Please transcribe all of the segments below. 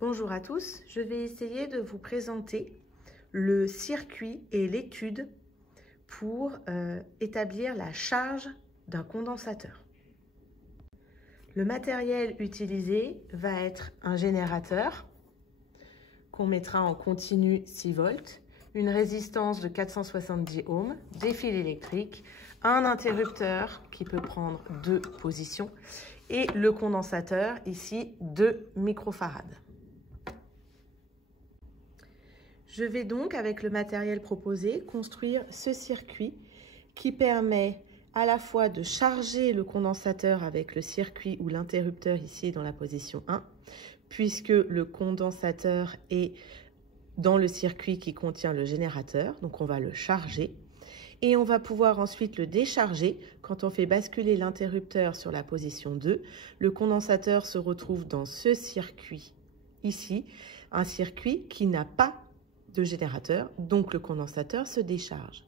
Bonjour à tous, je vais essayer de vous présenter le circuit et l'étude pour établir la charge d'un condensateur. Le matériel utilisé va être un générateur qu'on mettra en continu 6 volts, une résistance de 470 ohms, des fils électriques, un interrupteur qui peut prendre 2 positions et le condensateur ici 2 microfarads. Je vais donc, avec le matériel proposé, construire ce circuit qui permet à la fois de charger le condensateur avec le circuit ou l'interrupteur ici dans la position 1, puisque le condensateur est dans le circuit qui contient le générateur, donc on va le charger. Et on va pouvoir ensuite le décharger quand on fait basculer l'interrupteur sur la position 2. Le condensateur se retrouve dans ce circuit ici, un circuit qui n'a pas de générateur, donc le condensateur se décharge.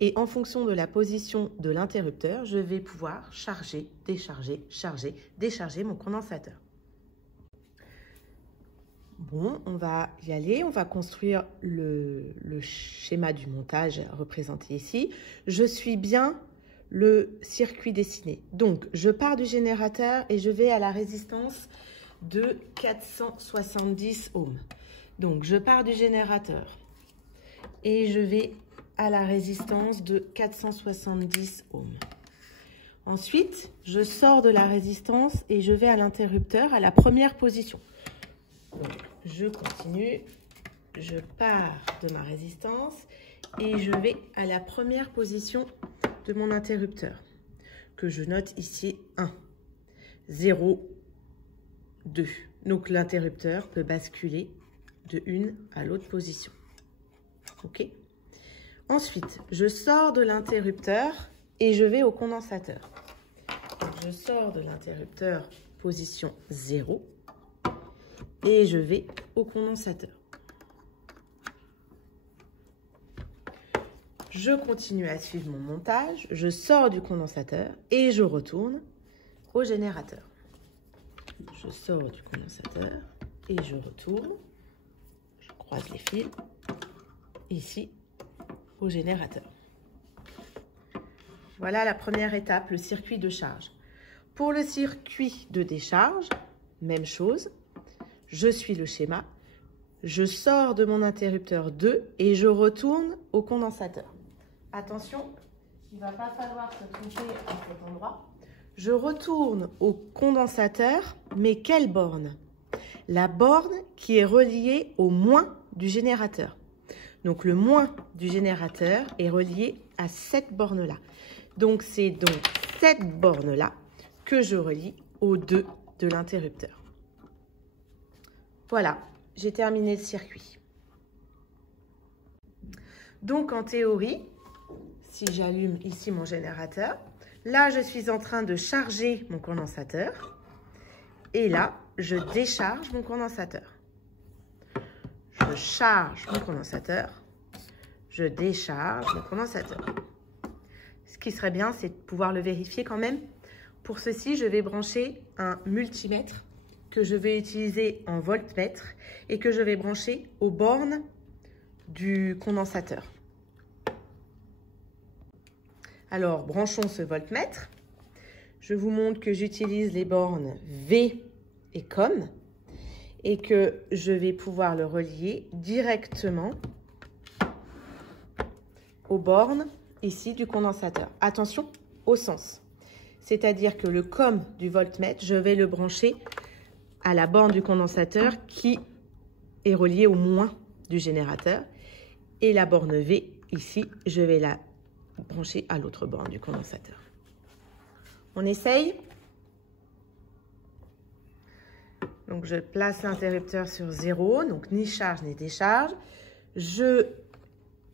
Et en fonction de la position de l'interrupteur, je vais pouvoir charger, décharger, charger, décharger mon condensateur. Bon, on va y aller, on va construire le schéma du montage représenté ici. Je suis bien le circuit dessiné. Donc, je pars du générateur et je vais à la résistance de 470 ohms. Donc, je pars du générateur et je vais à la résistance de 470 ohms. Ensuite, je sors de la résistance et je vais à l'interrupteur à la première position. Donc, je continue, je pars de ma résistance et je vais à la première position de mon interrupteur, que je note ici 1, 0, 2. Donc, l'interrupteur peut basculer de une à l'autre position. OK. Ensuite, je sors de l'interrupteur et je vais au condensateur. Donc, je sors de l'interrupteur position 0 et je vais au condensateur. Je continue à suivre mon montage, je sors du condensateur et je retourne au générateur. Je sors du condensateur et je retourne. Je croise les fils ici au générateur. Voilà la première étape, le circuit de charge. Pour le circuit de décharge, même chose. Je suis le schéma, je sors de mon interrupteur 2 et je retourne au condensateur. Attention, il ne va pas falloir se tromper à cet endroit. Je retourne au condensateur, mais quelle borne? La borne qui est reliée au moins du générateur. Donc le moins du générateur est relié à cette borne-là. Donc c'est donc cette borne-là que je relie au 2 de l'interrupteur. Voilà, j'ai terminé le circuit. Donc en théorie, si j'allume ici mon générateur, là je suis en train de charger mon condensateur et là je décharge mon condensateur. Je charge mon condensateur, je décharge mon condensateur. Ce qui serait bien, c'est de pouvoir le vérifier quand même. Pour ceci, je vais brancher un multimètre que je vais utiliser en voltmètre et que je vais brancher aux bornes du condensateur. Alors, branchons ce voltmètre. Je vous montre que j'utilise les bornes V et COM et que je vais pouvoir le relier directement aux bornes ici du condensateur. Attention au sens. C'est-à-dire que le COM du voltmètre, je vais le brancher à la borne du condensateur qui est reliée au moins du générateur. Et la borne V, ici, je vais la brancher à l'autre borne du condensateur. On essaye. Donc, je place l'interrupteur sur 0, donc ni charge ni décharge.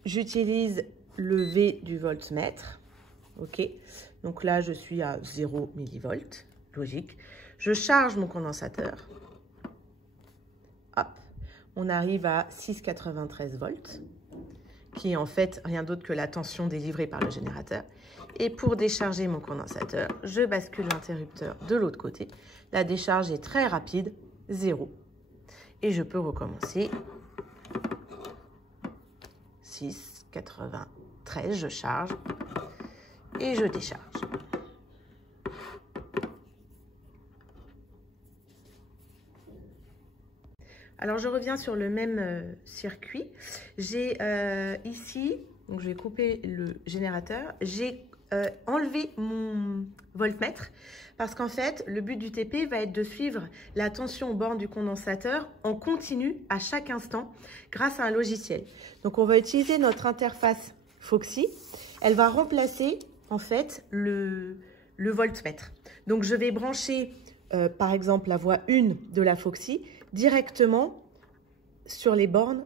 J'utilise le V du voltmètre. OK. Donc là, je suis à 0 millivolts, logique. Je charge mon condensateur. Hop, on arrive à 6,93 volts, qui est en fait rien d'autre que la tension délivrée par le générateur. Et pour décharger mon condensateur, je bascule l'interrupteur de l'autre côté. La décharge est très rapide, 0. Et je peux recommencer. 6, 93, je charge et je décharge. Alors, je reviens sur le même circuit. J'ai ici, donc je vais couper le générateur, j'ai enlevé mon voltmètre parce qu'en fait, le but du TP va être de suivre la tension aux bornes du condensateur en continu à chaque instant grâce à un logiciel. Donc, on va utiliser notre interface Foxy. Elle va remplacer en fait le voltmètre. Donc, je vais brancher par exemple la voie 1 de la Foxy directement sur les bornes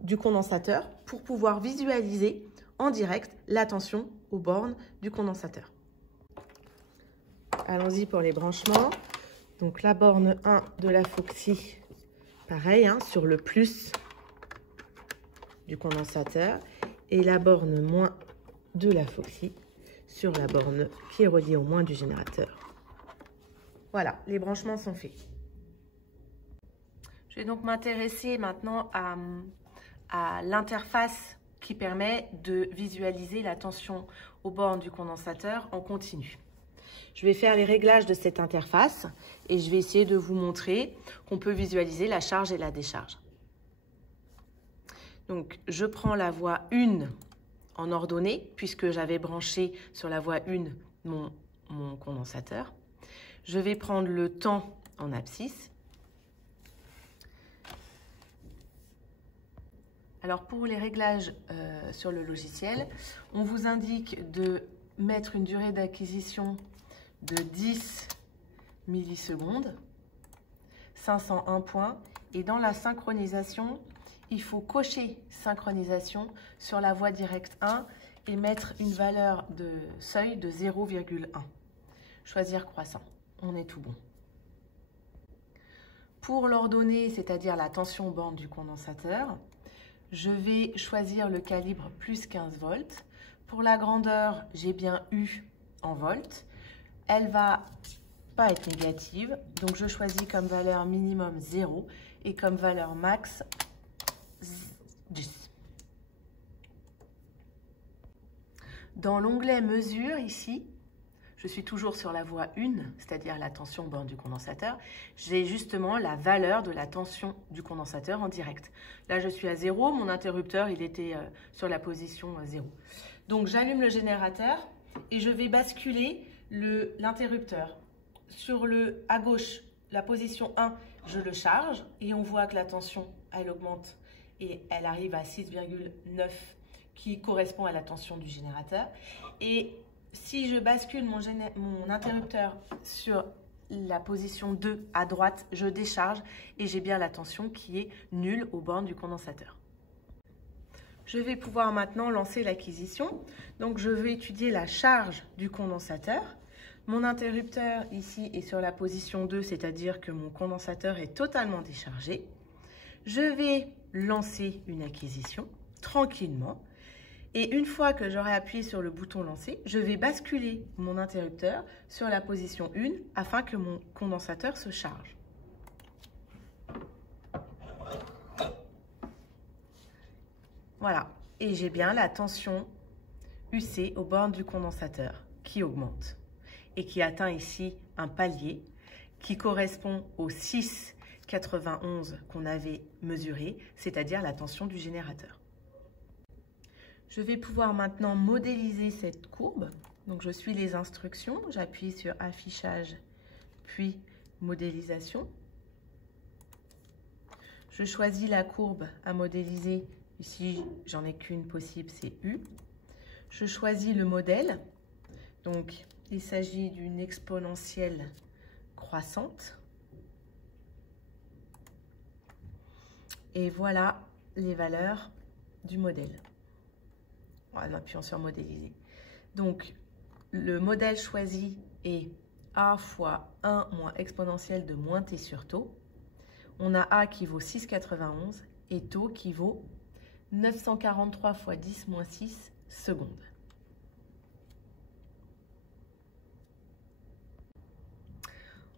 du condensateur pour pouvoir visualiser en direct la tension aux bornes du condensateur. Allons-y pour les branchements. Donc la borne 1 de la Foxy, pareil, hein, sur le plus du condensateur, et la borne moins de la Foxy sur la borne qui est reliée au moins du générateur. Voilà, les branchements sont faits. Je vais donc m'intéresser maintenant à l'interface qui permet de visualiser la tension aux bornes du condensateur en continu. Je vais faire les réglages de cette interface et je vais essayer de vous montrer qu'on peut visualiser la charge et la décharge. Donc, je prends la voie 1 en ordonnée puisque j'avais branché sur la voie 1 mon condensateur. Je vais prendre le temps en abscisse. Alors pour les réglages sur le logiciel, on vous indique de mettre une durée d'acquisition de 10 millisecondes, 501 points. Et dans la synchronisation, il faut cocher synchronisation sur la voie directe 1 et mettre une valeur de seuil de 0,1. Choisir croissant, on est tout bon. Pour l'ordonnée, c'est-à-dire la tension borne du condensateur, je vais choisir le calibre plus 15 volts. Pour la grandeur, j'ai bien U en volts. Elle va pas être négative, donc je choisis comme valeur minimum 0 et comme valeur max 10. Dans l'onglet mesure ici, je suis toujours sur la voie 1, c'est-à-dire la tension borne du condensateur. J'ai justement la valeur de la tension du condensateur en direct. Là, je suis à 0. Mon interrupteur, il était sur la position 0. Donc, j'allume le générateur et je vais basculer l'interrupteur. À gauche, la position 1, je le charge et on voit que la tension, elle augmente et elle arrive à 6,9 qui correspond à la tension du générateur. Et si je bascule mon interrupteur sur la position 2 à droite, je décharge et j'ai bien la tension qui est nulle aux bornes du condensateur. Je vais pouvoir maintenant lancer l'acquisition. Donc, je vais étudier la charge du condensateur. Mon interrupteur ici est sur la position 2, c'est-à-dire que mon condensateur est totalement déchargé. Je vais lancer une acquisition tranquillement. Et une fois que j'aurai appuyé sur le bouton lancer, je vais basculer mon interrupteur sur la position 1 afin que mon condensateur se charge. Voilà, et j'ai bien la tension UC aux bornes du condensateur qui augmente et qui atteint ici un palier qui correspond au 6,91 qu'on avait mesuré, c'est-à-dire la tension du générateur. Je vais pouvoir maintenant modéliser cette courbe. Donc, je suis les instructions. J'appuie sur affichage, puis modélisation. Je choisis la courbe à modéliser. Ici, j'en ai qu'une possible, c'est U. Je choisis le modèle. Donc, il s'agit d'une exponentielle croissante. Et voilà les valeurs du modèle. En appuyant sur modéliser. Donc, le modèle choisi est A fois 1 moins exponentielle de moins t sur taux. On a A qui vaut 6,91 et taux qui vaut 943 fois 10 moins 6 secondes.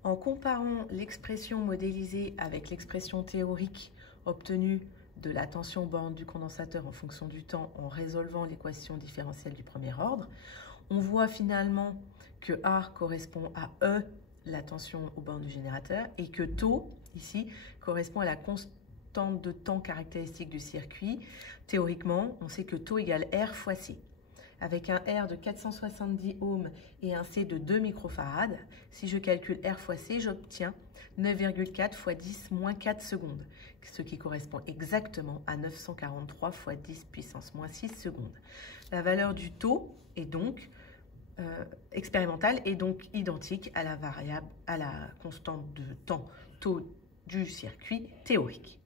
En comparant l'expression modélisée avec l'expression théorique obtenue de la tension borne du condensateur en fonction du temps en résolvant l'équation différentielle du premier ordre, on voit finalement que A correspond à E, la tension aux bornes du générateur, et que τ, ici, correspond à la constante de temps caractéristique du circuit. Théoriquement, on sait que τ égale R fois C. Avec un R de 470 ohms et un C de 2 microfarads, si je calcule R fois C, j'obtiens 9,4 fois 10 moins 4 secondes, ce qui correspond exactement à 943 fois 10 puissance moins 6 secondes. La valeur du taux est donc expérimentale est donc identique à la variable, à la constante de temps taux du circuit théorique.